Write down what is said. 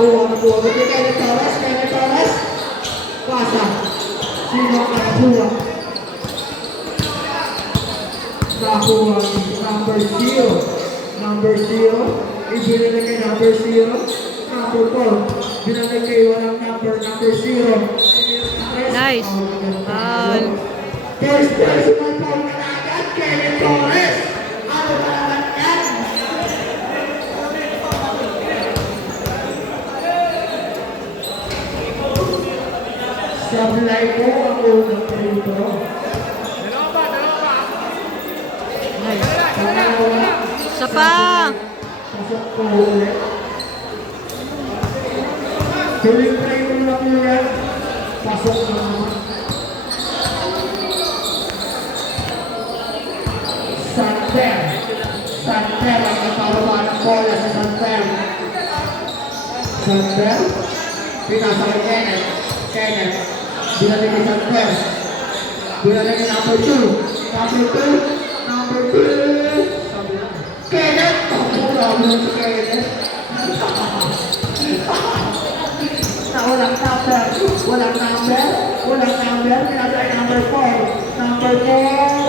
Nakakuha. Buti Kenneth Torres. Pasa. Sino ang nakakuha? Nakakuha number 0. Number 0. Ibinigay kay number 0. Number 4. Binigay kay walang number 0. Nice. First personal foul na agad, Kenneth Torres. Ano ba naman yan? Sablay po ang unang prito. Pangalawa. Isa pa. Pasok po ulit. Tuloy prito na po yan. Pasok na naman. Santer ang nakaroon ng bola sa Santer. Pinasa kay Kenneth. Binalik kay Santer. Binalik kay number 2. Kenneth! Pagpura mo si Kenneth. Walang number. Pinasa kay number 4. Number 4.